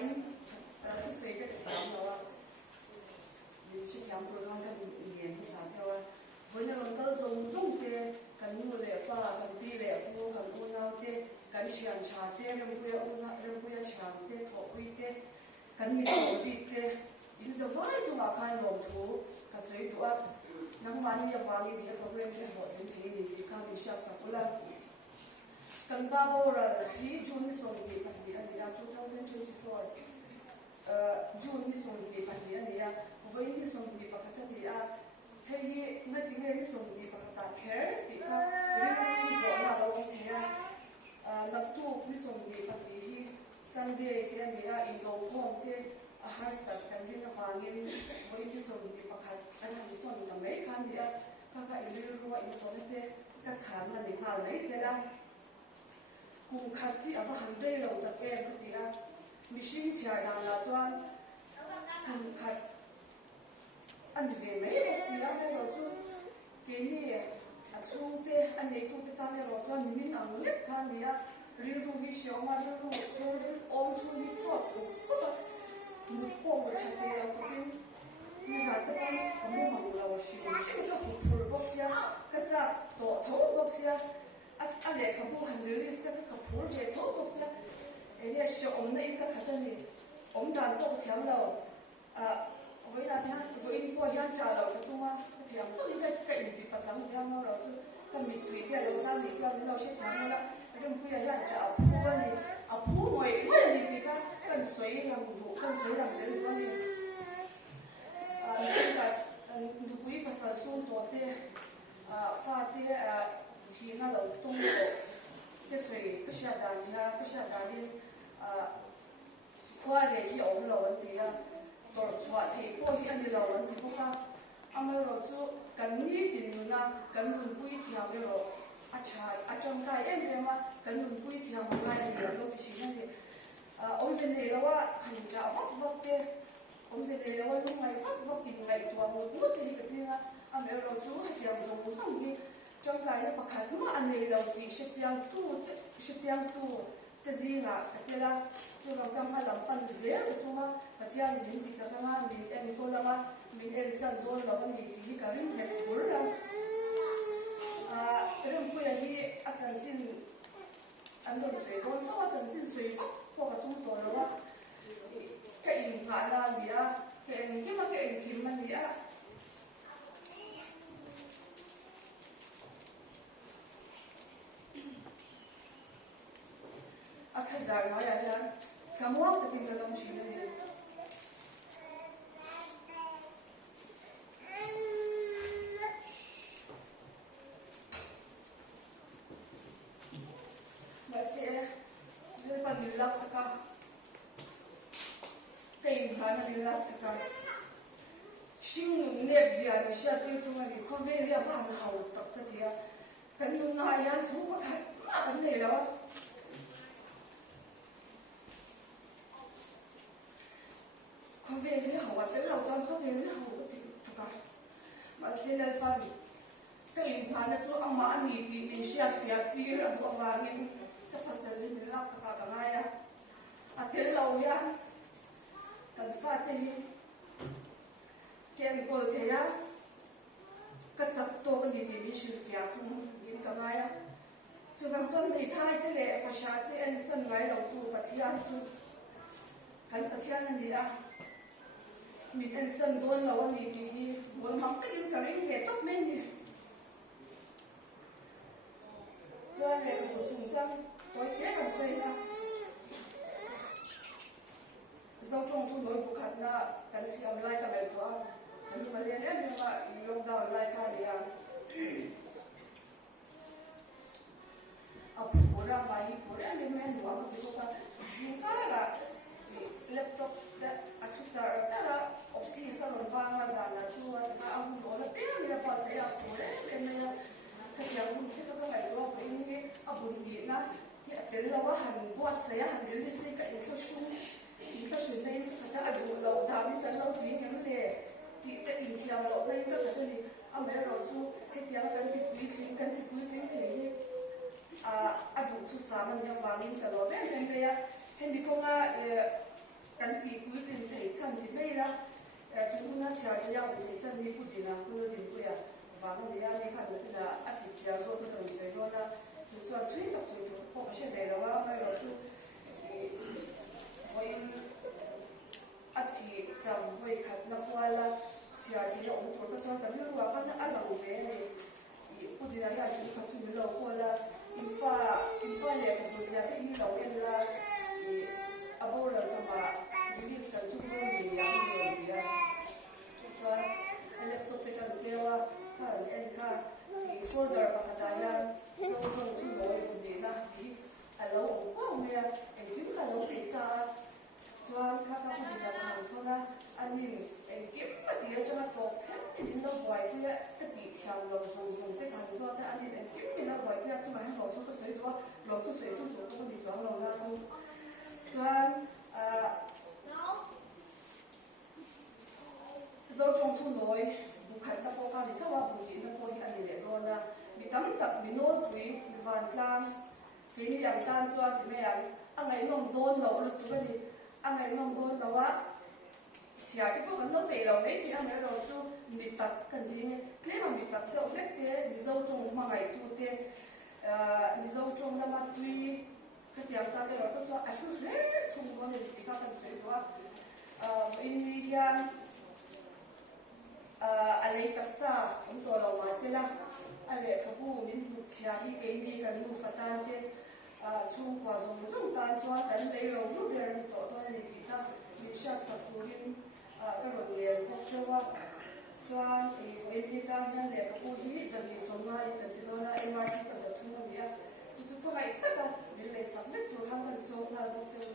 in tu sei cái thằng đó chỉ thằng tôi đang cái nghiền cái啥叫啊với nhau cái dùng cái cái mua lẻ qua cái đi lẻ mua cái mua nào cái cái chuyện chả cái làm bữa chả cái thọ quy cái mi sầu đi cái in giờ vài chúng ta khai lòng thú cái suy đoán nắng vani vani dia problem je ho tin thi ni thi ka mi sha sakula kan ba bo ra hi june ni song ni pa ni ani 2024 june ni song ni pa ni ani ya voi ni song ni pa ka ni a he hi na ti ni song ni pa ka ta kher ti ka ri zo na lo ni the ya na tu ni song ni pa ni hi sunday ke ani ya in lo home te har sat kan rin wangin voi ni song ni pa ka an han son na mai khan dia ka ilil ruwa in son te ka chan na ni hal nei se la kum khati aba han dei lo ta ke ka tia machine chia da la chuan kum khat an ve mai ro si la me ro chu ke ni a chung te an nei tu te ta ne ro chuan min ang le khan dia ri ru vi shio ma ru chu ri om chu ni ko mu ko mo cha te ya ko ni za ta ba mo ma la wa shi ko shi ko pur box ya ka cha to tho box ya a le ka bu han release ka pur je tho box ya e ya shi om na in ka khata ni om dan to thiam lo với là thế với in qua yan trả lời cái tung á thì ông có những cái in thì bắt sáng theo nó rồi chứ còn mình tùy theo là ta mình theo nó sẽ thắng nó cái đồng quy là yan trả phu này phu mọi cái thì cái cần suy làm đủ cần suy làm cái gì đó nên là đủ quý và sản xuất tốt thế pha thế thì nó đầu tung cái suy cái xe đàn đi qua để hiểu rồi thì tổ chức thì cô đi ăn rồi thì cô ta ăn rồi chú cần nghĩ đến là cần dùng quý thì học rồi trong cái em mà cần dùng quý thì học ngay thì nó chỉ như thế ông dân này là hành trả vấp cái ông dân này là lúc này vấp thì ngày tuần một lúc thì cái gì là ăn rồi chú thì học dùng xong đi trong cái nó bạc hẳn mà ăn này đầu thì sẽ giang tu cái gì là cái là chúng ta chăm hay làm pan dễ của chúng ta và theo những cái chắc là mình em cô là mình em sang đôi là mình thì cái rừng này cũng là rừng quê này anh chân anh đôi suy đôi nó anh chân suy bắc qua cái tung tổ đó cái hình phạt là gì á cái mà cái hình kim là gì á thật ra nói là sao muốn thì tìm được đồng chí này mà sẽ lấy phần đi lạc saka tìm khả năng đi lạc saka sinh ngừng nếp gì à mình sẽ tiêu thụ này không về là vàng hậu tập cái gì à cái những ngày ăn thú có thật mà vấn đề đó không về cái hậu cái đầu con không về cái hậu thì thật mà xin lên phần cái hình phạt là chỗ ông mà anh thì mình sẽ thì là thuộc vào mình các phần sẽ lên lạc saka cả ngày à cái lâu ya cần phát thì cái cô thế á cái chặt to cái gì thì mình sẽ phải cũng những cái ngày chúng ta chọn thì thay cái lệ phát sáng cái anh sân ngày đầu tu phát hiện chú cái phát hiện là gì à mình ăn sân đôi lâu anh thì muốn mắm cái những cái này tốt men nhỉ cho nên của chúng ta tối thế là xây ra dấu trong tu nói bộ khát na cái gì làm lại cái này thôi nhưng mà liền em nhưng mà用到来看的呀不然吧不然你们我们这个现在啦laptop 的出在这了 office 上班啊啥的就啊我那边你把这样不然你们他讲我们这个来说回你本地那เดี๋ยวเราว่าหันบวชเสียหันเดี๋ยวนี้สิกับอีกชั่วชุ่มอีกชั่วชุ่มในถ้าดูเราทำแต่เราทิ้งอย่างนี้ที่แต่อีกที่เราในก็จะเป็นเอาแม่เราสู้ให้ที่เรากันที่คุยทิ้งกันที่คุยทิ้งที่ดูทุกสามันยังวางนิ่งตลอดแม่เห็นไหมอะเห็นมีคนว่า กันตีคุยถึงไทยชันที่ไม่ละคุณน่าจะจะยังไทยชันมีพูดดีนะคุณถึงคุยอ่ะบางทีอันนี้ขันที่น่ะอาทิตย์เช้าโซ่ก็ต้องสวยด้วยนะส่วนที่ต้องสวยพวกเช่นเดียวว่าไม่เราทุกวันอาทิตย์จำไว้ขัดนับวันละเช้าที่เราอุ้มตัวก็ชอบแต่ไม่รู้ว่าเขาจะอันเราเว้ยพูดดีนะอย่างที่เขาจุดเราคนละอินฟ้าเนี่ยผมดูเสียที่เราเองละอาบุเราจะมาดีลิสกันทุกเรื่องอย่างเดียวเดียวส่วนเล็กตัวเต็มเดียวว่าถ้าเอ็นค่ะที่โฟลเดอร์ประกาศยานส่งตรงที่เราอยู่ดีนะที่เราอุ้มเนี่ยเอ็นพิมพ์กันเราไปซะส่วนข้าพูดดีนะทางเท่านั้นอันนี้เอ็นกิมมาดีจะมาตกแค่ดินเราไหวเพื่อจะตีเทียมเราส่งไปทางส่วนแต่อันนี้เอ็นกิมไม่เราไหวเพื่อจะมาให้เราทุกข์สวยตัวเราทุกข์สวยทุกตัวก็ดีส่วนเราละส่วนเราจงทุนน้อยบุคคลตะโกกันถ้าว่าบุคคลนั้นคนที่อันนี้เด็ดโดนนะมีตั้งแต่มีโน้ตคุยมีฟันกลางทีนี้อย่างการส่วนที่ไม่อย่างอันไหนน้องโดนเราลุกตัวดีอันไหนน้องโดนเราว่าเสียที่พวกกันน้องเตะเราไม่ที่อันไหนเราสู้มีตักกันทีนี้เคลื่อนมีตักเดียวเล็กเตะมีเราจงมาไงตัวเตะมีเราจงน้ำมันตุยก็เตรียมตาเตะเราก็จะไอ้คนเล็กทุ่งวันนี้ที่เขาเป็นสวยตัวอินเดียอะไรตักษะผมตัวเรามาเสร็จแล้วอะไรขบูนิมบุตรชาที่เกณฑ์ดีกันมูฟัตานเตช่วงกว่าส่งการชัวร์แต่ในเรารูปเรียนต่อตัวในที่ท่ามีชาติสัตว์ตัวนี้ก็โรงเรียนพบเชื่อว่าชัวร์อีเวนต์การนั่นแหละขบูที่จะมีสมัยแต่ที่โดนเอ็มอาร์ทีก็จะทุ่งเดียทุกๆคนไอ้ตั้งแต่เรียนสับเล็กจุดทำกันส่งเราต้องเชื่อ